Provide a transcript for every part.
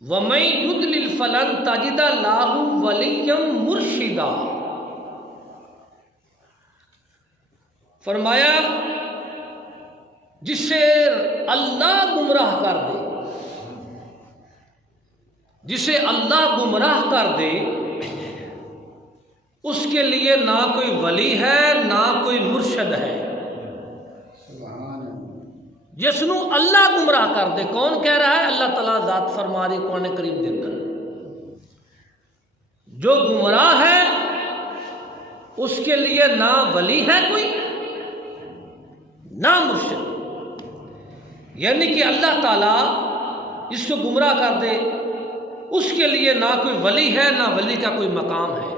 وَمَن يُضْلِلْ فَلَن تَجِدَ لَهُ وَلِيًّا مُرْشِدًا۔ فرمایا جسے اللہ گمراہ کر دے، جسے اللہ گمراہ کر دے اس کے لیے نہ کوئی ولی ہے نہ کوئی مرشد ہے۔ جس نو اللہ گمراہ کر دے، کون کہہ رہا ہے؟ اللہ تعالیٰ ذات فرما رہی قرآن کریم کے اندر، جو گمراہ ہے اس کے لیے نہ ولی ہے کوئی نہ مرشد، یعنی کہ اللہ تعالیٰ جس کو گمراہ کر دے اس کے لیے نہ کوئی ولی ہے نہ ولی کا کوئی مقام ہے،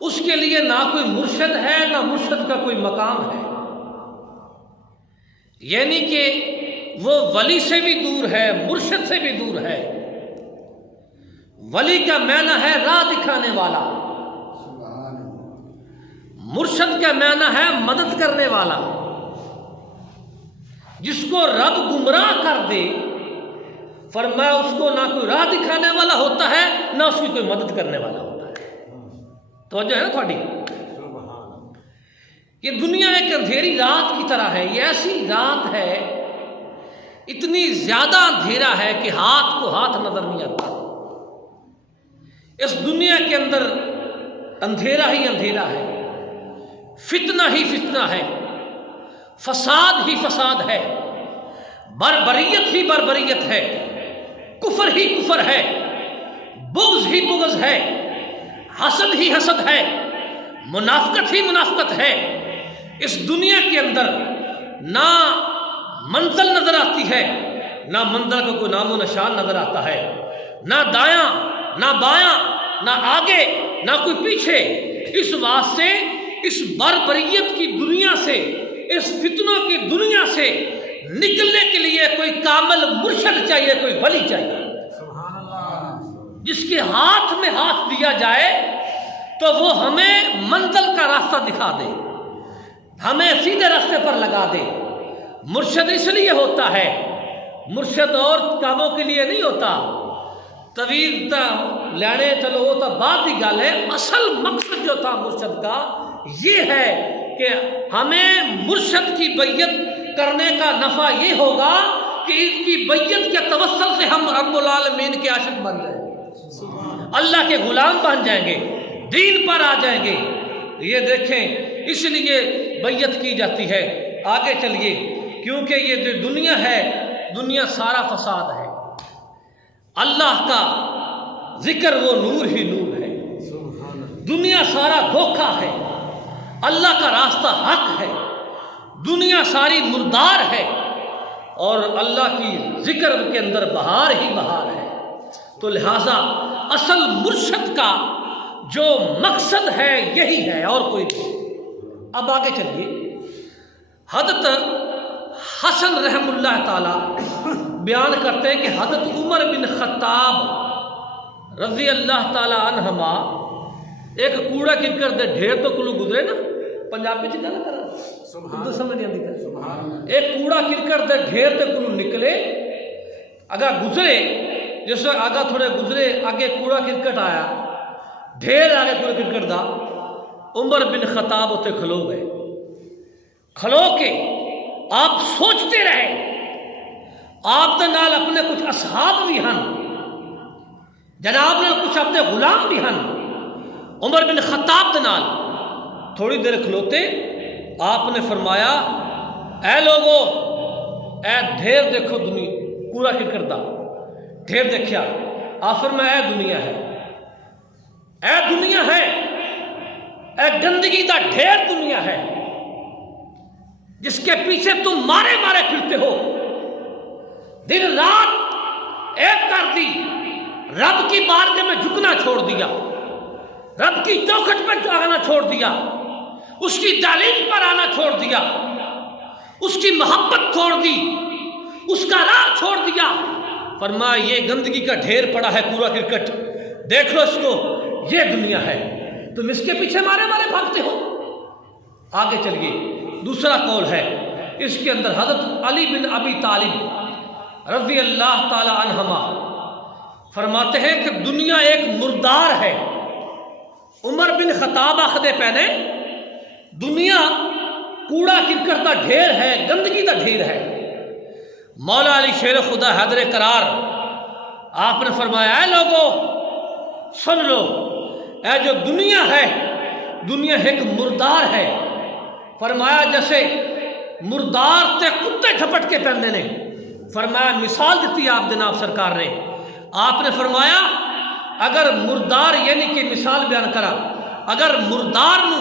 اس کے لیے نہ کوئی مرشد ہے نہ مرشد کا کوئی مقام ہے، یعنی کہ وہ ولی سے بھی دور ہے مرشد سے بھی دور ہے۔ ولی کا معنی ہے راہ دکھانے والا، مرشد کا معنی ہے مدد کرنے والا۔ جس کو رب گمراہ کر دے فرمایا اس کو نہ کوئی راہ دکھانے والا ہوتا ہے نہ اس کی کوئی مدد کرنے والا ہوتا ہے۔ توجہ ہے نا تھوڑی؟ یہ دنیا ایک اندھیری رات کی طرح ہے، یہ ایسی رات ہے اتنی زیادہ اندھیرا ہے کہ ہاتھ کو ہاتھ نظر نہیں آتا۔ اس دنیا کے اندر اندھیرا ہی اندھیرا ہے، فتنہ ہی فتنہ ہے، فساد ہی فساد ہے، بربریت ہی بربریت ہے، کفر ہی کفر ہے، بغض ہی بغض ہے، حسد ہی حسد ہے، منافقت ہی منافقت ہے۔ اس دنیا کے اندر نہ منزل نظر آتی ہے نہ منزل کا کوئی نام و نشان نظر آتا ہے، نہ دایاں نہ بایاں نہ آگے نہ کوئی پیچھے۔ اس واسطے اس بربریت کی دنیا سے، اس فتنوں کی دنیا سے نکلنے کے لیے کوئی کامل مرشد چاہیے، کوئی ولی چاہیے، جس کے ہاتھ میں ہاتھ دیا جائے تو وہ ہمیں منزل کا راستہ دکھا دے، ہمیں سیدھے راستے پر لگا دے۔ مرشد اس لیے ہوتا ہے، مرشد اور کاموں کے لیے نہیں ہوتا، طویل لینے چلو وہ تو بات کی گل ہے۔ اصل مقصد جو تھا مرشد کا یہ ہے کہ ہمیں مرشد کی بیعت کرنے کا نفع یہ ہوگا کہ اس کی بیعت کے توسل سے ہم رب العالمین کے عاشق بن جائیں گے، اللہ کے غلام بن جائیں گے، دین پر آ جائیں گے۔ یہ دیکھیں اس لیے بیعت کی جاتی ہے۔ آگے چلیے، کیونکہ یہ جو دنیا ہے دنیا سارا فساد ہے، اللہ کا ذکر وہ نور ہی نور ہے، دنیا سارا دھوکہ ہے، اللہ کا راستہ حق ہے، دنیا ساری مردار ہے اور اللہ کی ذکر کے اندر بہار ہی بہار ہے۔ تو لہٰذا اصل مرشد کا جو مقصد ہے یہی ہے اور کوئی نہیں۔ اب آگے چلیے، حضرت حسن رحم اللہ تعالی بیان کرتے ہیں کہ حضرت عمر بن خطاب رضی اللہ تعالی عنہما ایک کوڑا کرکٹ دے ڈھیر تو کلو گزرے نا، پنجابی چ گل کر اردو سمجھ نہیں آتی، ایک کوڑا کرکٹ دے ڈھیر تے کلو نکلے اگا گزرے، جس وقت آگا تھوڑے گزرے آگے کوڑا کرکٹ آیا، ڈھیر آگے کوڑا کرکٹ دا، عمر بن خطاب اتنے کھلو گئے، کھلو کے آپ سوچتے رہے، آپ دے نال اپنے کچھ اصحاب بھی ہن، جناب نے کچھ اپنے غلام بھی ہن، عمر بن خطاب دے نال تھوڑی دیر کھلوتے آپ نے فرمایا اے لوگو اے ڈھیر دیکھو دنیا کوڑا کرکٹ دا ڈھیر دیکھیا، آپ فرمایا اے دنیا ہے، اے دنیا ہے، اے گندگی دا ڈھیر دنیا ہے جس کے پیچھے تم مارے مارے پھرتے ہو، دن رات ایک کر دی، رب کی بارگاہ میں جھکنا چھوڑ دیا، رب کی چوکھٹ پر آنا چھوڑ دیا، اس کی تعلیم پر آنا چھوڑ دیا، اس کی محبت چھوڑ دی، اس کا راہ چھوڑ دیا۔ فرمایا یہ گندگی کا ڈھیر پڑا ہے کوڑا کرکٹ، دیکھ لو اس کو، یہ دنیا ہے، تم اس کے پیچھے مارے مارے بھاگتے ہو۔ آگے چلیے، دوسرا قول ہے اس کے اندر حضرت علی بن ابی طالب رضی اللہ تعالی عنہما فرماتے ہیں کہ دنیا ایک مردار ہے۔ عمر بن خطاب آخدے پہنے دنیا کوڑا کرکٹ کا ڈھیر ہے، گندگی کا ڈھیر ہے۔ مولا علی شیر خدا حیدر کرار آپ نے فرمایا اے لوگو سن لو، اے جو دنیا ہے دنیا ایک مردار ہے۔ فرمایا جیسے مردار تے کتے جھپٹ کے پہننے نے، فرمایا مثال دیتی آپ جناب سرکار نے، آپ نے فرمایا اگر مردار یعنی کہ مثال بیان کرا، اگر مردار نو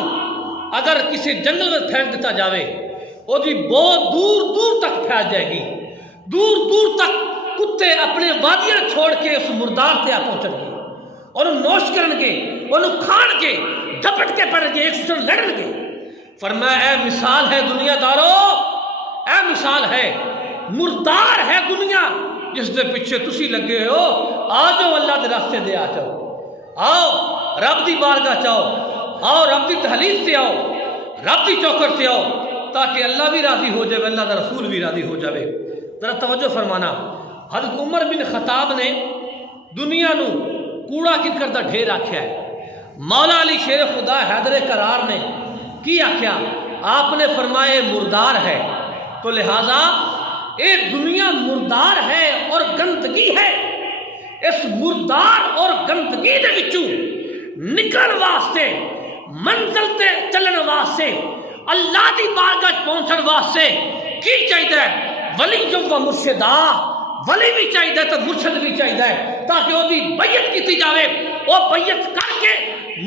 اگر کسی جنگل میں پھینک دیتا جاوے وہ دی بہت دور دور تک پھیل جائے گی، دور دور تک کتے اپنے وادیاں چھوڑ کے اس مردار تے آ پہنچن گے اور نوش کرن گے، انہوں کھان گے، جھپٹ کے پڑ گے، ایک دوسرے لڑن گے۔ فرمایا اے مثال ہے دنیا دارو، اے مثال ہے مردار ہے دنیا جس دے پیچھے تسی لگے ہو۔ آ جاؤ اللہ دے راستے دے آ جاؤ، آؤ رب دی بارگاہ چاہو، آؤ رب دی تحلیل سے آؤ، رب دی چوکر سے آؤ، تاکہ اللہ بھی راضی ہو جائے، اللہ دا رسول بھی راضی ہو جائے۔ ذرا توجہ فرمانا، حضرت عمر بن خطاب نے دنیا نو کوڑا کرکٹ دا ڈھیر آکھیا ہے۔ مولا علی شیر خدا حیدر کرار نے کی آکھیا؟ آپ نے فرمایا مردار ہے، تو لہذا اے دنیا مردار ہے اور گندگی ہے، اس مردار اور گندگی دے وچوں نکلن واسطے، منزل تے چلن واسطے، اللہ دی بارگاہ پہنچن واسطے کی چاہیے؟ ولی جو و مرشدہ، ولی بھی چاہیے تو مرشد بھی چاہیے، تاکہ وہ دی بیعت کیتی جاوے، وہ بیعت کر کے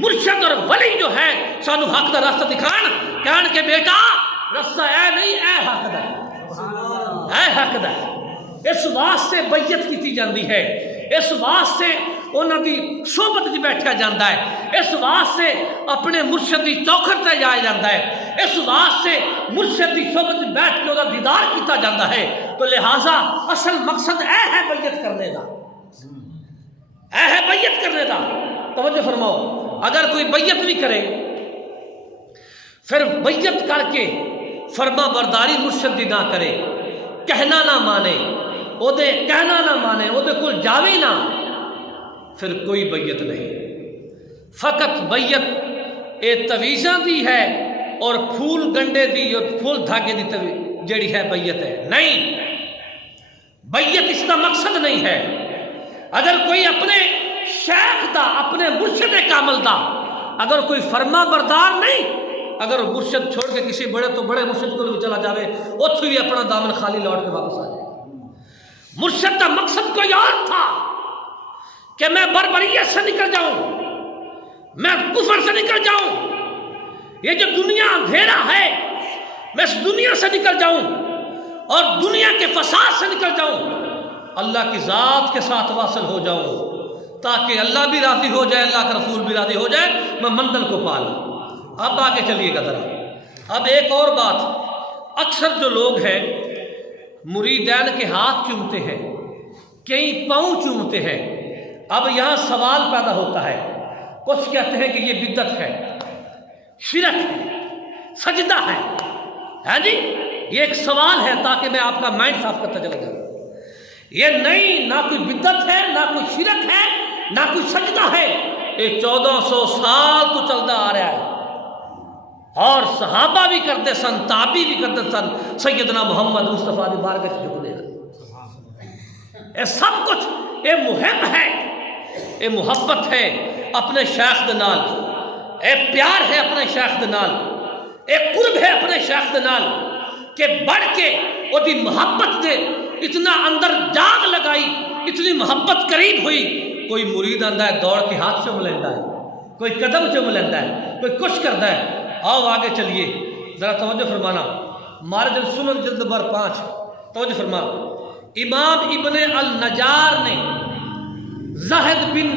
مرشد اور ولی جو ہے سانو حق دا راستہ دکھان، کہن کے بیٹا رستہ اے نہیں اے حق دا، اے حق دا۔ اس واسطے بیعت کیتی جاندی ہے، اس واسطے انہاں دی صحبت وچ بیٹھا جاندا ہے، اس واسطے اپنے مرشد دی چوکھٹ تے جایا جاندا ہے، اس واسطے مرشد دی صحبت وچ بیٹھ کے ਉਹਦਾ دیدار کیتا جاندا ہے۔ تو لہٰذا اصل مقصد اے ہے بیعت کرنے دا، اے ہے بیعت کرنے دا۔ توجہ فرماؤ، اگر کوئی بیعت نہیں کرے پھر بیعت کر کے فرما برداری مرشد دی نہ کرے، کہنا نہ مانے، او دے کہنا نہ مانے، او دے کل جاوے نہ، پھر کوئی بیعت نہیں۔ فقط بیعت اے تویزاں دی ہے اور پھول گنڈے دی اور پھول دھاگے دی جیڑی ہے بیعت ہے، نہیں، بیعت اس کا مقصد نہیں ہے۔ اگر کوئی اپنے شیخ دا، اپنے مرشد کامل دا اگر کوئی فرما بردار نہیں، اگر مرشد چھوڑ کے کسی بڑے تو بڑے مرشد کو بھی چلا جاوے، اتھو بھی اپنا دامن خالی لوٹ کے واپس آ جائے۔ مرشد کا مقصد کوئی اور تھا کہ میں بربریت سے نکل جاؤں، میں کفر سے نکل جاؤں، یہ جو دنیا اندھیرا ہے میں اس دنیا سے نکل جاؤں اور دنیا کے فساد سے نکل جاؤں، اللہ کی ذات کے ساتھ واصل ہو جاؤں، تاکہ اللہ بھی راضی ہو جائے، اللہ کا رسول بھی راضی ہو جائے، میں منزل کو پا لوں۔ اب آگے چلیے گا ذرا۔ اب ایک اور بات، اکثر جو لوگ ہیں مریدین کے ہاتھ چومتے ہیں، کئی پاؤں چومتے ہیں۔ اب یہاں سوال پیدا ہوتا ہے، کچھ کہتے ہیں کہ یہ بدعت ہے، شرک ہے، سجدہ ہے، ہاں جی، یہ ایک سوال ہے تاکہ میں آپ کا مائنڈ صاف کرتا چلا جاؤں۔ یہ نہیں، نہ کوئی بدعت ہے، نہ کوئی شرک ہے، نہ کوئی سجدہ ہے، یہ 1400 سال تو چلتا آ رہا ہے، اور صحابہ بھی کرتے سن، تابعی بھی کرتے سن، سیدنا محمد مصطفیٰ دی بارگاہ وچ جھکدے سن۔ یہ سب کچھ یہ مہم ہے، یہ محبت ہے اپنے شیخ دے نال، اے پیار ہے اپنے شیخ دے نال، اے قرب ہے اپنے شیخ دے نال، کہ بڑھ کے وہ دی محبت دے اتنا اندر جاگ لگائی، اتنی محبت قریب ہوئی۔ کوئی مرید آندا ہے دوڑ کے ہاتھ چوم لیندہ ہے، کوئی قدم چوم لیندہ ہے، کوئی کچھ کرتا ہے۔ آؤ آگے چلیے، ذرا توجہ فرمانا، مارج السنن جلد نمبر 5، توجہ فرما۔ امام ابن النجار نے زاہد بن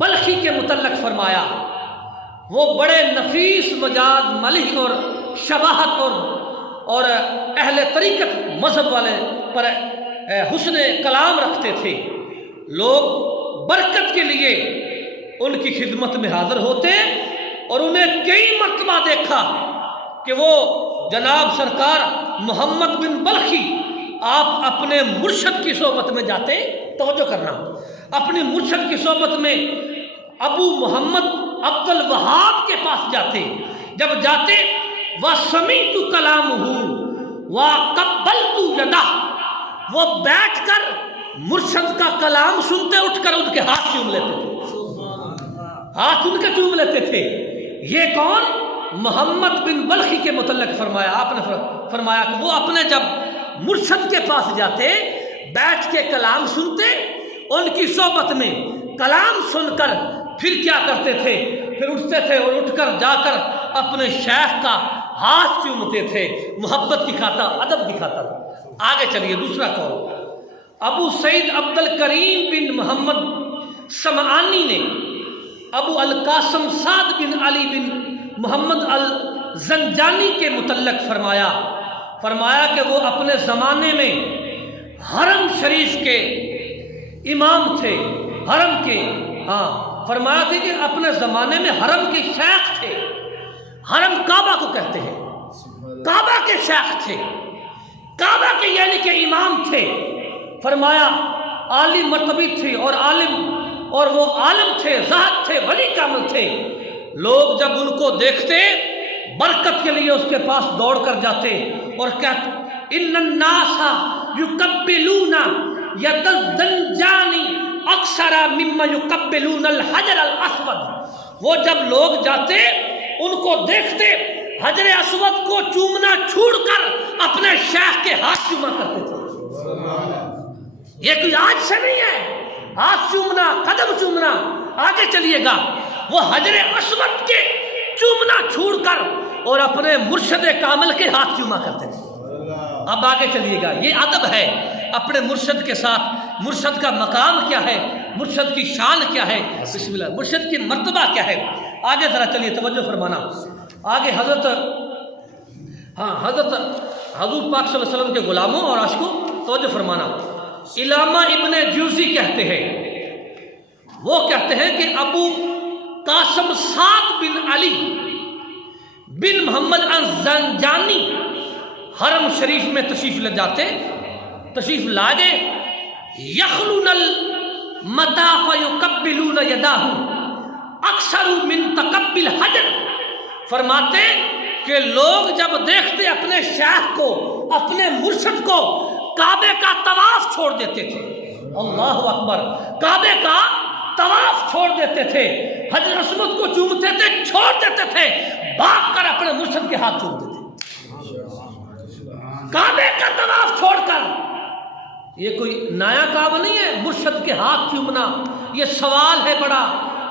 بلخی کے متعلق فرمایا، وہ بڑے نفیس مجاز ملح اور شباہت اور اہل طریقت مذہب والے پر حسن کلام رکھتے تھے۔ لوگ برکت کے لیے ان کی خدمت میں حاضر ہوتے اور انہیں کئی مرتبہ دیکھا کہ وہ جناب سرکار محمد بن بلخی آپ اپنے مرشد کی صحبت میں جاتے، توجہ کرنا، اپنی مرشد کی صحبت میں ابو محمد عبد الوہاب کے پاس جاتے، جب جاتے وَسَمِعْتُ كَلَامُهُ وَقَبَّلْتُ يَدَهُ، وہ بیٹھ کر مرشد کا کلام سنتے، اٹھ کر ان کے ہاتھ چوم لیتے تھے، ہاتھ ان کے چوم لیتے تھے۔ یہ کون؟ محمد بن بلخی کے متعلق فرمایا، آپ نے فرمایا کہ وہ اپنے جب مرشد کے پاس جاتے، بیٹھ کے کلام سنتے، ان کی صحبت میں کلام سن کر پھر کیا کرتے تھے؟ پھر اٹھتے تھے اور اٹھ کر جا کر اپنے شیخ کا ہاتھ چومتے تھے، محبت کی خاطر، ادب کی خاطر۔ آگے چلیے، دوسرا قول ابو سعید عبد الکریم بن محمد سمعانی نے ابو القاسم سعد بن علی بن محمد الزنجانی کے متعلق فرمایا کہ وہ اپنے زمانے میں حرم شریف کے امام تھے، حرم کے، فرمایا تھا کہ اپنے زمانے میں حرم کے شیخ تھے، حرم کعبہ کو کہتے ہیں، کعبہ کے شیخ تھے، کعبہ کے یعنی کہ امام تھے۔ فرمایا عالم مرتبی تھے اور عالم، اور وہ عالم تھے، زاہد تھے، ولی کامل تھے۔ لوگ جب ان کو دیکھتے برکت کے لیے اس کے پاس دوڑ کر جاتے اور کہتے ان الناس یقبلون ید الزنجانی اکثر مما یقبلون الحجر الاسود، وہ جب لوگ جاتے ان کو دیکھتے حجر اسود کو چومنا چھوڑ کر اپنے شیخ کے ہاتھ چوما کرتے تھے۔ یہ کوئی آج سے نہیں ہے، ہاتھ چومنا، قدم چومنا۔ آگے چلیے گا، وہ حجر اسود کے چومنا چھوڑ کر اور اپنے مرشد کامل کے ہاتھ چوما کرتے تھے۔ اب آگے چلیے گا، یہ ادب ہے اپنے مرشد کے ساتھ۔ مرشد کا مقام کیا ہے، مرشد کی شان کیا ہے، بسم اللہ، مرشد کی مرتبہ کیا ہے۔ آگے ذرا چلیے، توجہ فرمانا۔ آگے حضرت حضور پاک صلی اللہ علیہ وسلم کے غلاموں اور عاشقوں، توجہ فرمانا۔ علامہ ابن جوزی کہتے ہیں، وہ کہتے ہیں کہ ابو قاسم سعد بن علی بن محمد الزنجانی حرم شریف میں تشریف لے جاتے، تشریف لاگے، یخلون المطاف یقبلون یداہ اکثر من تقبل حجر، فرماتے کہ لوگ جب دیکھتے اپنے شیخ کو، اپنے مرشد کو، کعبے کا طواف چھوڑ دیتے تھے۔ اللہ اکبر، کعبے کا طواف چھوڑ دیتے تھے، حجر اسود کو چومتے تھے، چھوڑ دیتے تھے، بھاگ کر اپنے مرشد کے ہاتھ چومتے تھے، کعبے کا طواف چھوڑ کر۔ یہ کوئی نیا کام نہیں ہے مرشد کے ہاتھ چومنا، یہ سوال ہے، بڑا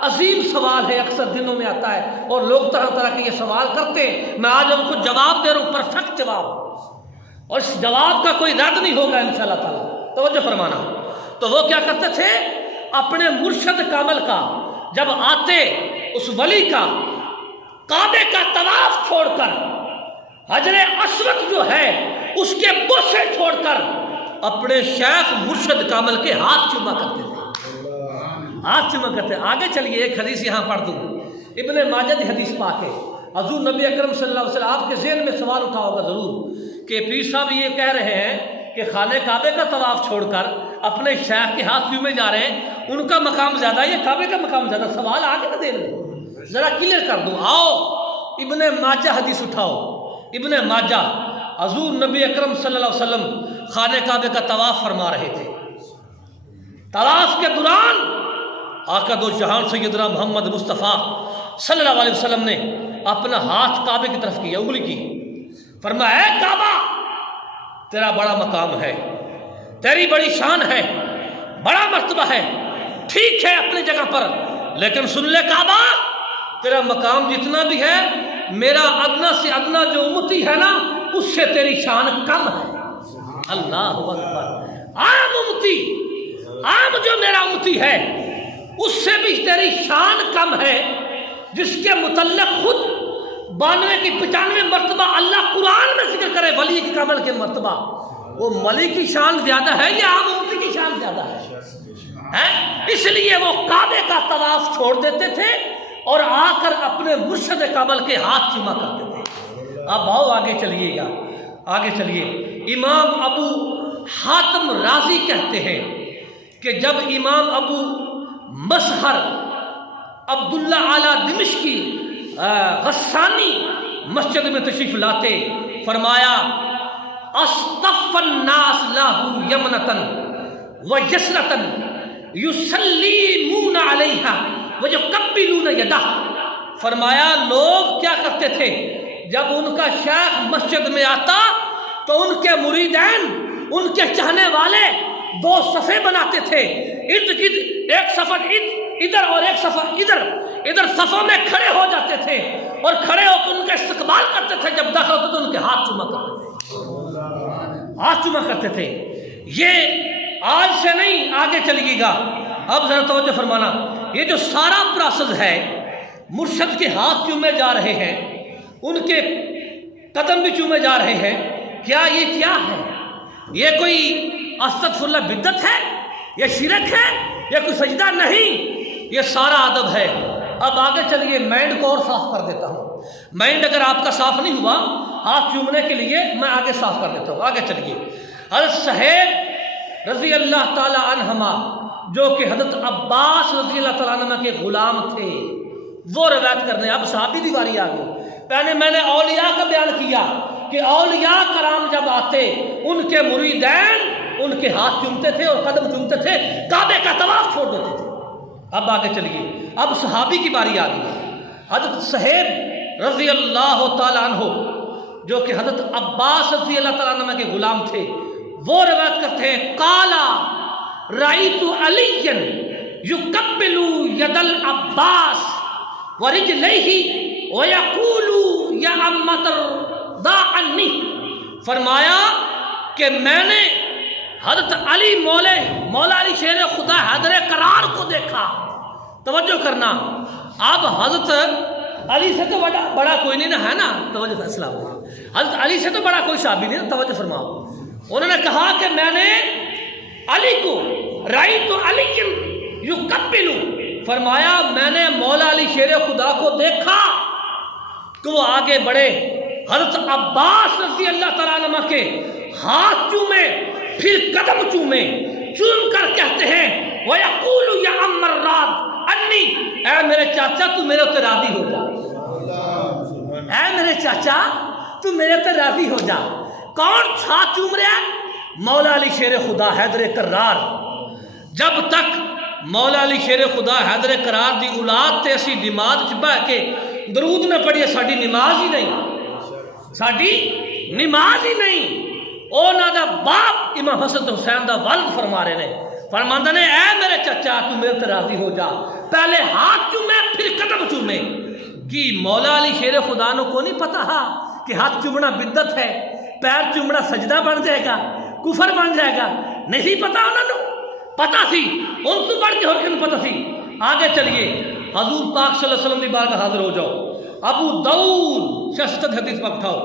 عظیم سوال ہے، اکثر دنوں میں آتا ہے اور لوگ طرح طرح کے یہ سوال کرتے ہیں۔ میں آج ان کو جواب دے رہا ہوں، پرفیکٹ جواب، اور اس جواب کا کوئی رد نہیں ہوگا انشاءاللہ تعالیٰ، توجہ فرمانا۔ تو وہ کیا کرتے تھے؟ اپنے مرشد کامل کا جب آتے، اس ولی کا کعبے کا طواف چھوڑ کر، حجر اسود جو ہے اس کے بوسے چھوڑ کر اپنے شیخ مرشد کامل کے ہاتھ چوما کرتے تھے، ہاتھ چوما کرتے۔ آگے چلیے، ایک حدیث یہاں پڑھ دوں، ابن ماجہ کی حدیث پاک ہے۔ حضور نبی اکرم صلی اللہ علیہ وسلم، آپ کے ذہن میں سوال اٹھا ہوگا ضرور کہ پیر صاحب یہ کہہ رہے ہیں کہ خانہ کعبے کا طواف چھوڑ کر اپنے شیخ کے ہاتھ چومے جا رہے ہیں، ان کا مقام زیادہ ہے یا کعبے کا مقام زیادہ؟ سوال آگے نہ دے لیں، ذرا کلیئر کر دوں۔ آؤ ابن ماجہ حدیث اٹھاؤ، ابن ماجہ، حضور نبی اکرم صلی اللہ علیہ وسلم خانہ کعبے کا طواف فرما رہے تھے، طواف کے دوران آقا دو جہان سیدنا محمد مصطفیٰ صلی اللہ علیہ وسلم نے اپنا ہاتھ کعبے کی طرف کیا، انگلی کی، فرمایا اے کعبہ، تیرا بڑا مقام ہے، تیری بڑی شان ہے، بڑا مرتبہ ہے، ٹھیک ہے اپنی جگہ پر، لیکن سن لے کعبہ، تیرا مقام جتنا بھی ہے، میرا ادنا سے ادنا جو امتی ہے نا، اس سے تیری شان کم ہے۔ اللہ اکبر، عام امتی، عام جو میرا امتی ہے اس سے بھی تیری شان کم ہے، جس کے متعلق خود 92 کی 95 مرتبہ اللہ قرآن میں ذکر کرے ولی کامل کے مرتبہ، وہ ولی کی شان زیادہ ہے یا عام امتی کی شان زیادہ ہے؟ اس لیے وہ کعبے کا طواف چھوڑ دیتے تھے اور آ کر اپنے مرشد کامل کے ہاتھ چوما کرتے تھے۔ اب آؤ آگے چلیے گا، آگے چلیے۔ امام ابو حاتم رازی کہتے ہیں کہ جب امام ابو مسہر عبداللہ اعلیٰ دمشقی غسانی مسجد میں تشریف لاتے، فرمایا اصطف الناس لاہو یمنتن و یسرتن یسلیمون علیہا و یقبلون یدہ۔ فرمایا لوگ کیا کرتے تھے، جب ان کا شیخ مسجد میں آتا تو ان کے مریدین، ان کے چاہنے والے دو صفے بناتے تھے، ارد گرد ایک صف ادھر اور ایک صف ادھر صفوں میں کھڑے ہو جاتے تھے اور کھڑے ہو کر ان کا استقبال کرتے تھے، جب داخل ہوتے تو ان کے ہاتھ چوما کرتے تھے، ہاتھ چوما کرتے تھے۔ یہ آج سے نہیں، آگے چلیے گا۔ اب ذرا توجہ فرمانا، یہ جو سارا پروسیس ہے، مرشد کے ہاتھ چومے جا رہے ہیں، ان کے قدم بھی چومے جا رہے ہیں، یہ کیا ہے؟ یہ کوئی استغفر اللہ بدعت ہے؟ یہ شرک ہے؟ یہ کوئی سجدہ نہیں، یہ سارا ادب ہے۔ اب آگے چلیے، مائنڈ کو اور صاف کر دیتا ہوں۔ مائنڈ اگر آپ کا صاف نہیں ہوا ہاتھ چومنے کے لیے، میں آگے صاف کر دیتا ہوں۔ آگے چلیے، حضرت صہیب رضی اللہ تعالی عنہما جو کہ حضرت عباس رضی اللہ تعالیٰ عنہ کے غلام تھے، وہ روایت کرنے۔ اب صحابی کی باری آ گئی۔ پہلے میں نے اولیاء کا بیان کیا کہ اولیاء کرام جب آتے ان کے مریدین ان کے ہاتھ چومتے تھے اور قدم چومتے تھے، کعبے کا طواف چھوڑ دیتے تھے۔ اب آگے چلیے، اب صحابی کی باری آ گئی۔ حضرت صہیب رضی اللہ تعالیٰ عنہ جو کہ حضرت عباس رضی اللہ تعالیٰ عنہ کے غلام تھے، وہ روایت کرتے ہیں، قالا رأیت علیًا یقبل ید العباس ورجلیہ ویقول یا امت ارضا عنی۔ فرمایا کہ میں نے حضرت علی مولا علی شیر خدا حیدر کرار کو دیکھا۔ توجہ کرنا، اب حضرت علی سے تو بڑا کوئی نہیں ہے نا، توجہ السلام علیکم، حضرت علی سے تو بڑا کوئی صحابی نہیں، توجہ فرماؤ۔ انہوں نے کہا کہ میں نے علی کو رأیت علی یقبل، فرمایا میں نے مولا علی شیر خدا کو دیکھا کہ وہ آگے بڑھے، حضرت عباس رضی اللہ تعالیٰ عنہ کے ہاتھ چومے، پھر قدم چومے، چوم کر کہتے ہیں وَيَقُولُ يَا عَمَّ الرَّادِ انی، اے میرے چاچا تو میرے اتنے راضی ہو جا، اے میرے چاچا تو میرے اتنے راضی ہو جا۔ کون ہاتھ چوم رہا ہے؟ مولا علی شیر خدا حیدر کرار۔ جب تک مولا علی شیر خدا حیدر کرار دی اولاد تے اسی دماغ چ بہ کے درود نہ پڑھیے، ساڈی نماز ہی نہیں، ساڈی نماز ہی نہیں۔ اونا دا باپ امام حسن حسین دا والد فرما رہے ہیں، فرماندہ نے اے میرے چچا تو میرے تے راضی ہو جا، پہلے ہاتھ چومے پھر قدم چومے۔ کہ مولا علی شیر خدا نو کو نہیں پتا ہا کہ ہاتھ چومنا بدعت ہے، پیر چومنا سجدہ بن جائے گا، کفر بن جائے گا؟ نہیں پتا انہوں نے، پتا سی، ان تو بڑھ کے ہو کے پتا سی۔ آگے چلیے، حضور پاک صلی اللہ علیہ وسلم کی بارگاہ حاضر ہو جاؤ۔ ابو داؤد ششتد حدیث پر اٹھاؤ،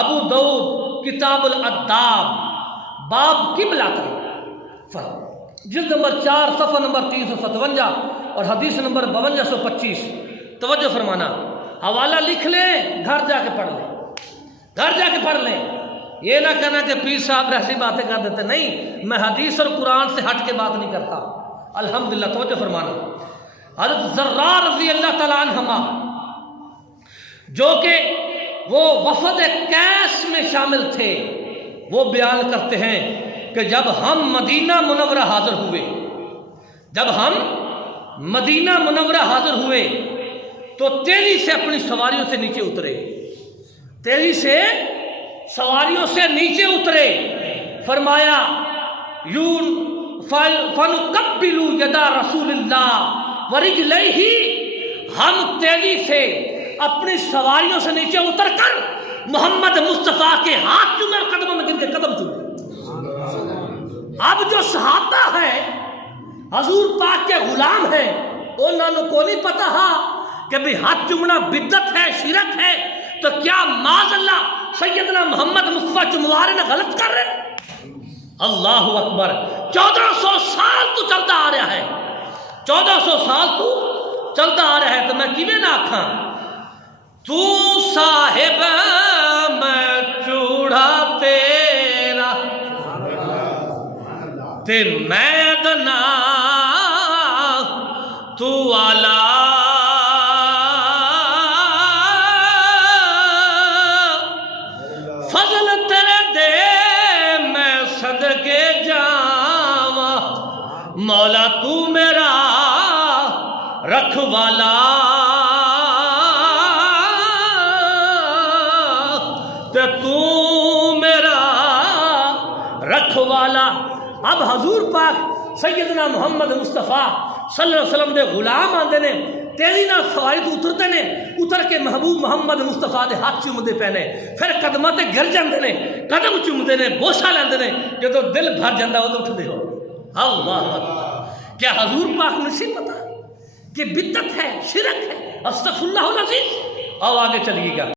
ابو داؤد کتاب الاداب باب قبلہ کی جلد نمبر 4 صفحہ نمبر 357 اور حدیث نمبر 5225۔ توجہ فرمانا، حوالہ لکھ لیں، گھر جا کے پڑھ لیں، گھر جا کے پڑھ لیں۔ یہ نہ کہنا کہ پیر صاحب ایسی باتیں کر دیتے، نہیں، میں حدیث اور قرآن سے ہٹ کے بات نہیں کرتا، الحمدللہ۔ توجہ فرمانا، حضرت زرار رضی اللہ تعالیٰ عنہما جو کہ وہ وفد کیس میں شامل تھے، وہ بیان کرتے ہیں کہ جب ہم مدینہ منورہ حاضر ہوئے، جب ہم مدینہ منورہ حاضر ہوئے تو تیزی سے اپنی سواریوں سے نیچے اترے، تیزی سے سواریوں سے نیچے اترے۔ فرمایا فَنُقَبِّلُ يَدَ رَسُولِ اللَّهِ وَرِجْلَيْهِ، ہم تیزی سے اپنی سواریوں سے نیچے اتر کر محمد مصطفیٰ کے ہاتھ چومے اور قدموں میں گر کے قدم چومے۔ اب جو صحابہ ہیں، حضور پاک کے غلام ہیں، انہوں کو نہیں پتا ہا کہ بھی ہاتھ چومنا بدعت ہے، شرک ہے، تو کیا معاذ اللہ سیدنا محمد مصطفیٰ چموارے نے غلط کر رہے؟ اللہ اکبر، 1400 سال تو چلتا آ رہا ہے، 1400 سال تو چلتا آ رہا ہے، تو میں کیویں نہ آکھاں تو صاحب میں چوڑا تیرا تے میں ادنا تو والا فضل تیرے دے میں صدقے جاواں مولا تو میرا رکھوالا تے تو میرا رکھوالا۔ اب حضور پاک سیدنا محمد مصطفیٰ صلی اللہ علیہ وسلم دے غلام آندے نے، تیزی نال سواری تو اترتے نے، اتر کے محبوب محمد مصطفیٰ دے ہاتھ چومدے پے نے، پھر قدماں تے گر جاندے نے، قدم چومدے نے، بوسا لیندے نے، جدوں دل بھر جاندا اودوں اٹھدے ہو۔ اللہ اکبر۔ کیا حضور پاک نے نہیں پتا کہ بدعت ہے، شرک ہے؟ استغفر اللہ العظیم۔ آؤ آگے چلیے گا۔